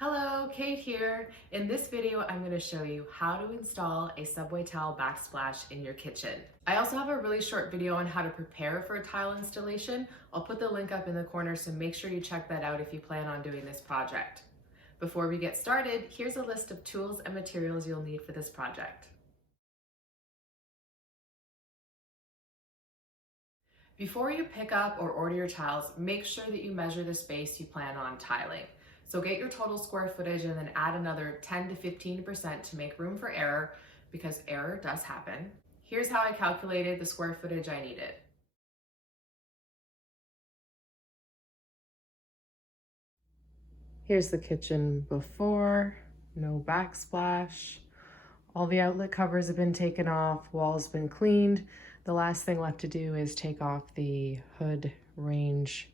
Hello, Kate here. In this video, I'm going to show you how to install a subway tile backsplash in your kitchen. I also have a really short video on how to prepare for a tile installation. I'll put the link up in the corner, so make sure you check that out if you plan on doing this project. Before we get started, here's a list of tools and materials you'll need for this project. Before you pick up or order your tiles, make sure that you measure the space you plan on tiling. So get your total square footage and then add another 10 to 15% to make room for error, because error does happen. Here's how I calculated the square footage I needed. Here's the kitchen before, no backsplash. All the outlet covers have been taken off, walls been cleaned. The last thing left to do is take off the hood range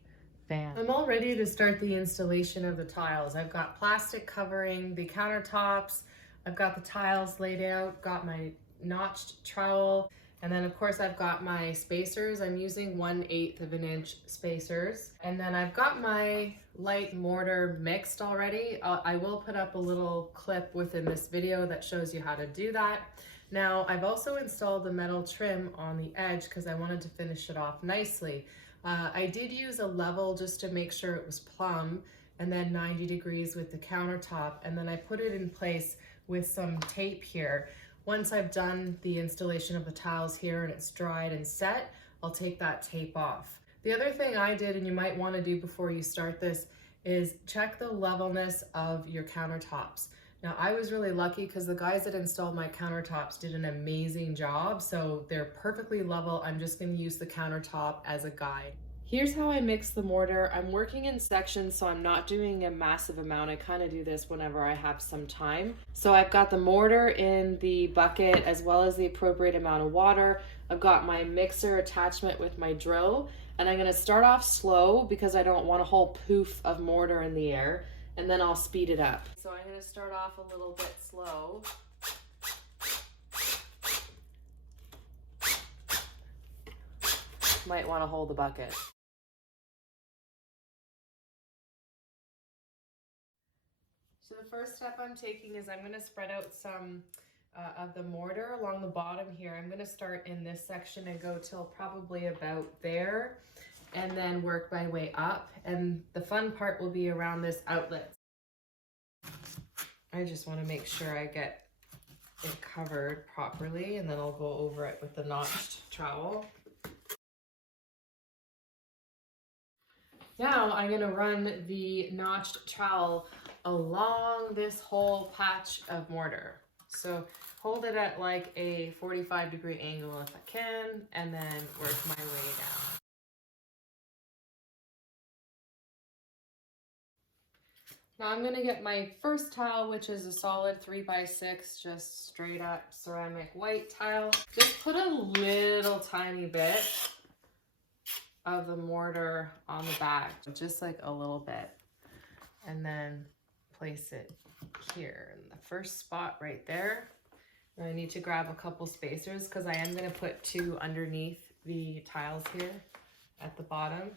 fan. I'm all ready to start the installation of the tiles. I've got plastic covering the countertops. I've got the tiles laid out, got my notched trowel, and then of course I've got my spacers. I'm using 1/8 of an inch spacers. And then I've got my light mortar mixed already. I will put up a little clip within this video that shows you how to do that. Now I've also installed the metal trim on the edge because I wanted to finish it off nicely. I did use a level just to make sure it was plumb, and then 90 degrees with the countertop, and then I put it in place with some tape here. Once I've done the installation of the tiles here and it's dried and set, I'll take that tape off. The other thing I did, and you might want to do before you start this, is check the levelness of your countertops. Now I was really lucky because the guys that installed my countertops did an amazing job, so they're perfectly level. I'm just going to use the countertop as a guide. Here's how I mix the mortar. I'm working in sections, so I'm not doing a massive amount. I kind of do this whenever I have some time. So I've got the mortar in the bucket as well as the appropriate amount of water. I've got my mixer attachment with my drill, and I'm going to start off slow because I don't want a whole poof of mortar in the air, and then I'll speed it up. So I'm going to start off a little bit slow. Might want to hold the bucket. So the first step I'm taking is I'm going to spread out some of the mortar along the bottom here. I'm going to start in this section and go till probably about there, and then work my way up. And the fun part will be around this outlet. I just want to make sure I get it covered properly, and then I'll go over it with the notched trowel. Now I'm going to run the notched trowel along this whole patch of mortar. So hold it at like a 45-degree angle if I can, and then work my way down. Now I'm going to get my first tile, which is a solid 3x6, just straight up ceramic white tile. Just put a little tiny bit of the mortar on the back, just like a little bit, and then place it here in the first spot right there. And I need to grab a couple spacers because I am going to put two underneath the tiles here at the bottom,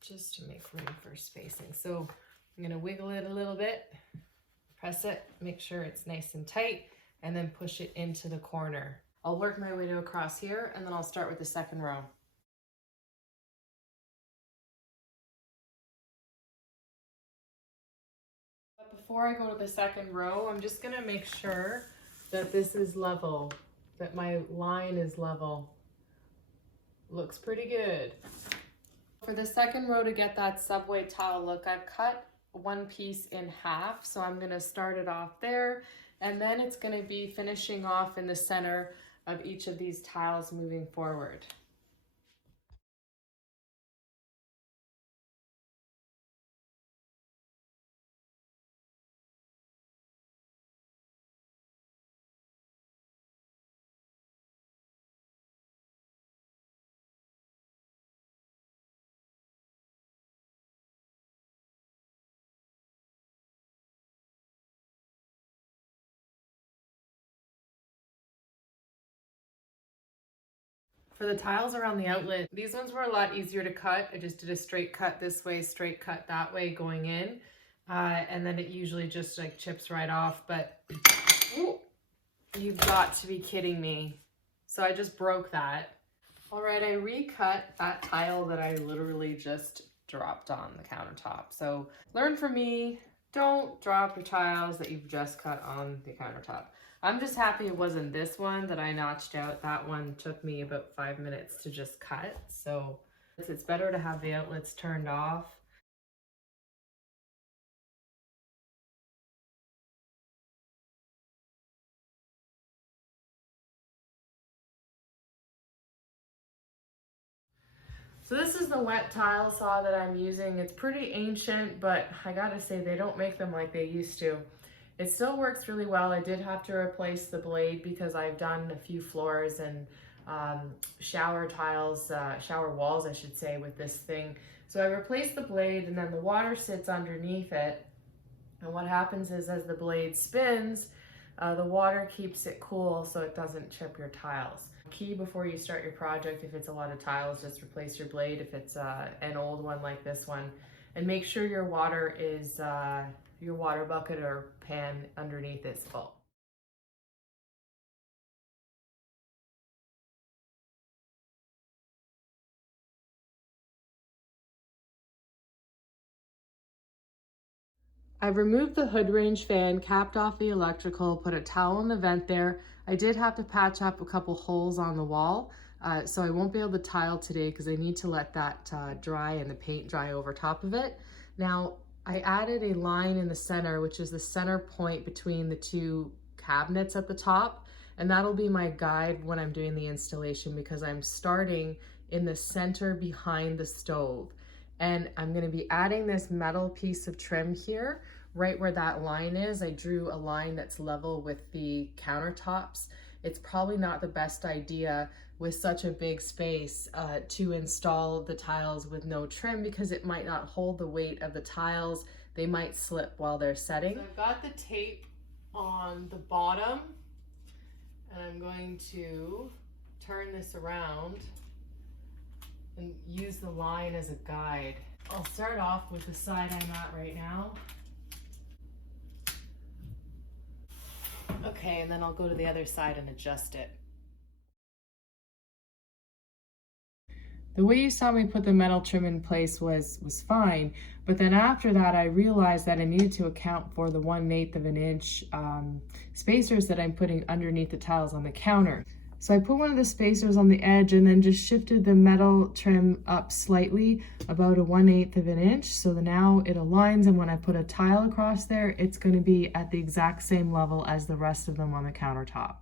just to make room for spacing. So I'm going to wiggle it a little bit, press it, make sure it's nice and tight, and then push it into the corner. I'll work my way to across here, and then I'll start with the second row. But before I go to the second row, I'm just gonna make sure that this is level, that my line is level. Looks pretty good. For the second row, to get that subway tile look, I've cut one piece in half, so I'm gonna start it off there, and then it's gonna be finishing off in the center of each of these tiles moving forward. For the tiles around the outlet, these ones were a lot easier to cut. I just did a straight cut this way, straight cut that way going in. And then it usually just like chips right off, but ooh, you've got to be kidding me. So I just broke that. All right, I recut that tile that I literally just dropped on the countertop. So learn from me, don't drop your tiles that you've just cut on the countertop. I'm just happy it wasn't this one that I notched out. That one took me about 5 minutes to just cut. So it's better to have the outlets turned off. So this is the wet tile saw that I'm using. It's pretty ancient, but I gotta say they don't make them like they used to. It still works really well. I did have to replace the blade because I've done a few floors and shower tiles, shower walls, I should say, with this thing. So I replaced the blade and then the water sits underneath it. And what happens is as the blade spins, the water keeps it cool so it doesn't chip your tiles. Key before you start your project, if it's a lot of tiles, just replace your blade if it's an old one like this one. And make sure your water is, your water bucket or pan underneath is full. I've removed the hood range fan, capped off the electrical, put a towel in the vent there. I did have to patch up a couple holes on the wall, so I won't be able to tile today because I need to let that dry and the paint dry over top of it. Now, I added a line in the center, which is the center point between the two cabinets at the top, and that'll be my guide when I'm doing the installation because I'm starting in the center behind the stove. And I'm going to be adding this metal piece of trim here, right where that line is. I drew a line that's level with the countertops. It's probably not the best idea with such a big space to install the tiles with no trim because it might not hold the weight of the tiles. They might slip while they're setting. So I've got the tape on the bottom and I'm going to turn this around and use the line as a guide. I'll start off with the side I'm at right now. Okay, and then I'll go to the other side and adjust it. The way you saw me put the metal trim in place was fine, but then after that I realized that I needed to account for the 1/8 of an inch spacers that I'm putting underneath the tiles on the counter. So I put one of the spacers on the edge and then just shifted the metal trim up slightly, about a 1/8 of an inch, so that now it aligns, and when I put a tile across there, it's going to be at the exact same level as the rest of them on the countertop.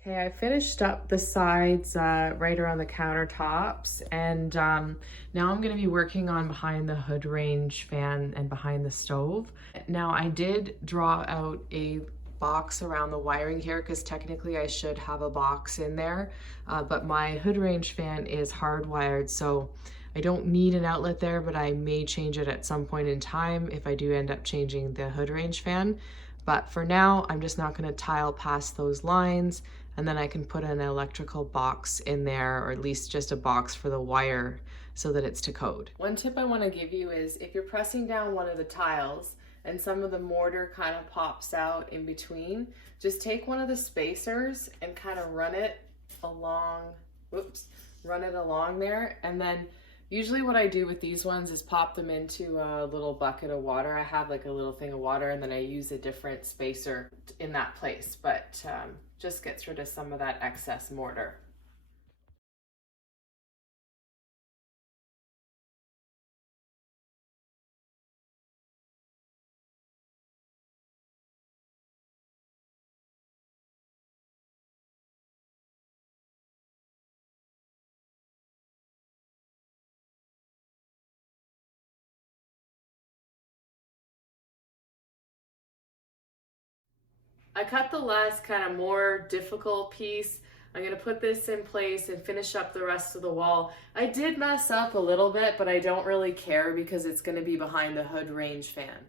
Okay, I finished up the sides right around the countertops, and now I'm going to be working on behind the hood range fan and behind the stove. Now I did draw out a box around the wiring here because technically I should have a box in there, but my hood range fan is hardwired, so I don't need an outlet there, but I may change it at some point in time if I do end up changing the hood range fan. But for now, I'm just not going to tile past those lines, and then I can put an electrical box in there, or at least just a box for the wire so that it's to code. One tip I want to give you is if you're pressing down one of the tiles and some of the mortar kind of pops out in between, just take one of the spacers and kind of run it along, run it along there, and then usually what I do with these ones is pop them into a little bucket of water. I have like a little thing of water, and then I use a different spacer in that place, but just gets rid of some of that excess mortar. I cut the last kind of more difficult piece. I'm gonna put this in place and finish up the rest of the wall. I did mess up a little bit, but I don't really care because it's gonna be behind the hood range fan.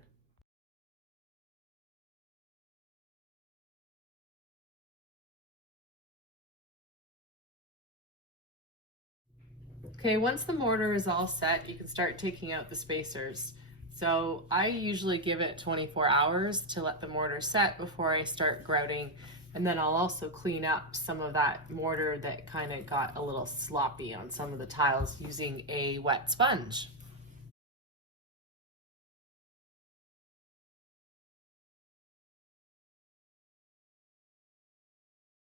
Okay, once the mortar is all set, you can start taking out the spacers. So I usually give it 24 hours to let the mortar set before I start grouting. And then I'll also clean up some of that mortar that kind of got a little sloppy on some of the tiles using a wet sponge.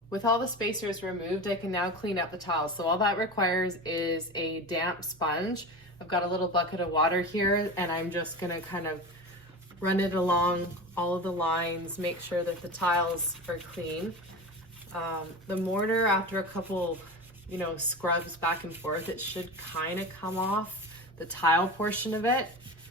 With all the spacers removed, I can now clean up the tiles. So all that requires is a damp sponge. I've got a little bucket of water here and I'm just gonna kind of run it along all of the lines, make sure that the tiles are clean. The mortar, after a couple, scrubs back and forth, it should kind of come off the tile portion of it.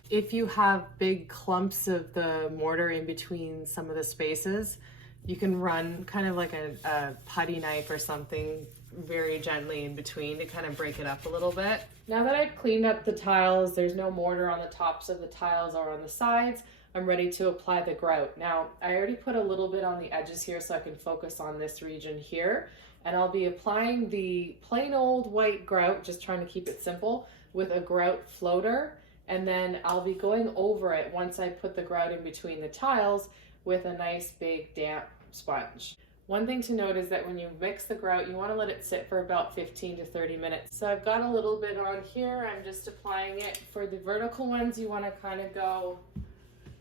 If you have big clumps of the mortar in between some of the spaces, you can run kind of like a putty knife or something very gently in between to kind of break it up a little bit. Now that I've cleaned up the tiles, there's no mortar on the tops of the tiles or on the sides, I'm ready to apply the grout. Now, I already put a little bit on the edges here so I can focus on this region here. And I'll be applying the plain old white grout, just trying to keep it simple, with a grout floater. And then I'll be going over it once I put the grout in between the tiles with a nice big damp sponge. One thing to note is that when you mix the grout, you want to let it sit for about 15 to 30 minutes. So I've got a little bit on here. I'm just applying it. For the vertical ones, you want to kind of go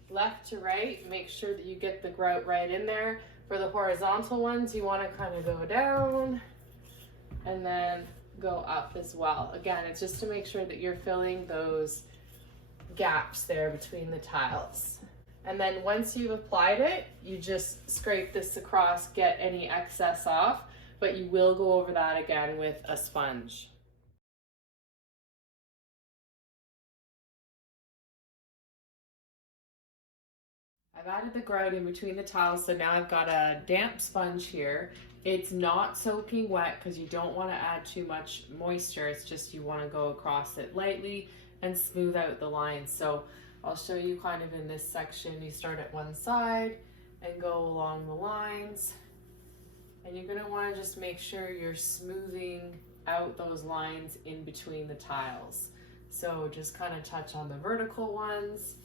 left to right. Make sure that you get the grout right in there. For the horizontal ones, you want to kind of go down and then go up as well. Again, it's just to make sure that you're filling those gaps there between the tiles. And then once you've applied it, you just scrape this across, get any excess off, but you will go over that again with a sponge. I've added the grout in between the tiles, so now I've got a damp sponge here. It's not soaking wet because you don't want to add too much moisture. It's just you want to go across it lightly and smooth out the lines. So I'll show you kind of in this section. You start at one side and go along the lines. And you're going to want to just make sure you're smoothing out those lines in between the tiles. So just kind of touch on the vertical ones.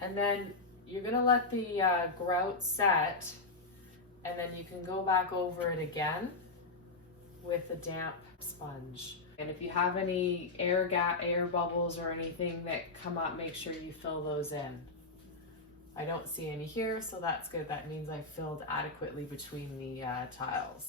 And then you're going to let the grout set, and then you can go back over it again with a damp sponge. And if you have any air bubbles or anything that come up, make sure you fill those in. I don't see any here, so that's good. That means I've filled adequately between the tiles.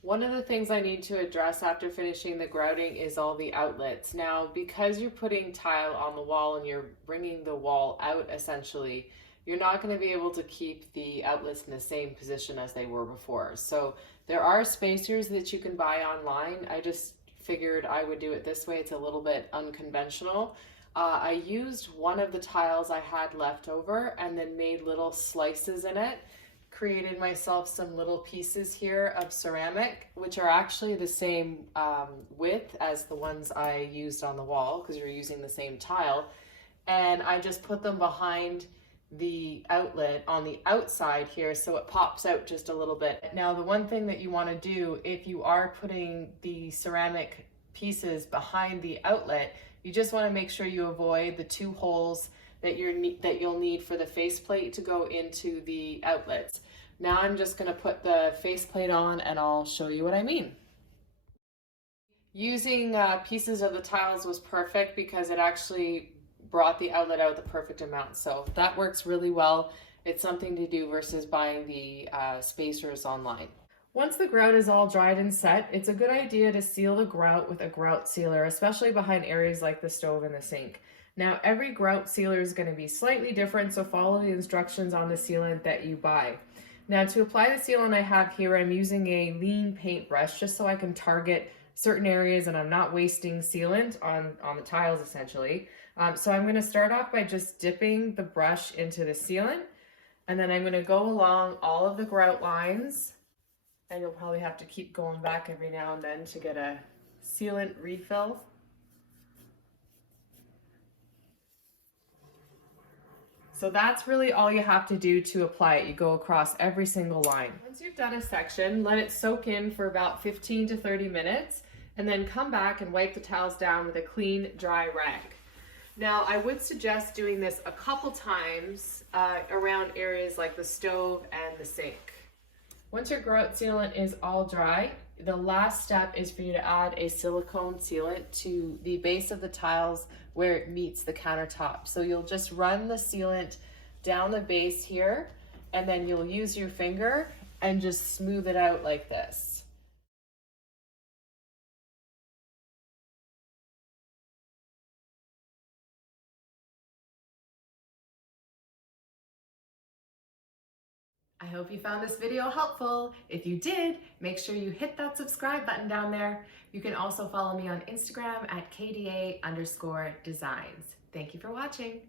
One of the things I need to address after finishing the grouting is all the outlets. Now, because you're putting tile on the wall and you're bringing the wall out essentially, you're not going to be able to keep the outlets in the same position as they were before. So there are spacers that you can buy online. I just figured I would do it this way. It's a little bit unconventional. I used one of the tiles I had left over and then made little slices in it. Created myself some little pieces here of ceramic, which are actually the same width as the ones I used on the wall because you're using the same tile. And I just put them behind the outlet on the outside here so it pops out just a little bit. Now the one thing that you want to do if you are putting the ceramic pieces behind the outlet, you just want to make sure you avoid the two holes that you'll need for the faceplate to go into the outlets. Now I'm just going to put the faceplate on and I'll show you what I mean. Using pieces of the tiles was perfect because it actually brought the outlet out the perfect amount. So that works really well. It's something to do versus buying the spacers online. Once the grout is all dried and set, it's a good idea to seal the grout with a grout sealer, especially behind areas like the stove and the sink. Now, every grout sealer is going to be slightly different, so follow the instructions on the sealant that you buy. Now, to apply the sealant I have here, I'm using a lean paintbrush just so I can target certain areas and I'm not wasting sealant on the tiles essentially. So I'm going to start off by just dipping the brush into the sealant And then I'm going to go along all of the grout lines, and you'll probably have to keep going back every now and then to get a sealant refill. So that's really all you have to do to apply it. You go across every single line. Once you've done a section, let it soak in for about 15 to 30 minutes, and then come back and wipe the towels down with a clean, dry rag. Now, I would suggest doing this a couple times around areas like the stove and the sink. Once your grout sealant is all dry, the last step is for you to add a silicone sealant to the base of the tiles where it meets the countertop. So you'll just run the sealant down the base here, and then you'll use your finger and just smooth it out like this. I hope you found this video helpful. If you did, make sure you hit that subscribe button down there. You can also follow me on Instagram at KDA_designs. Thank you for watching.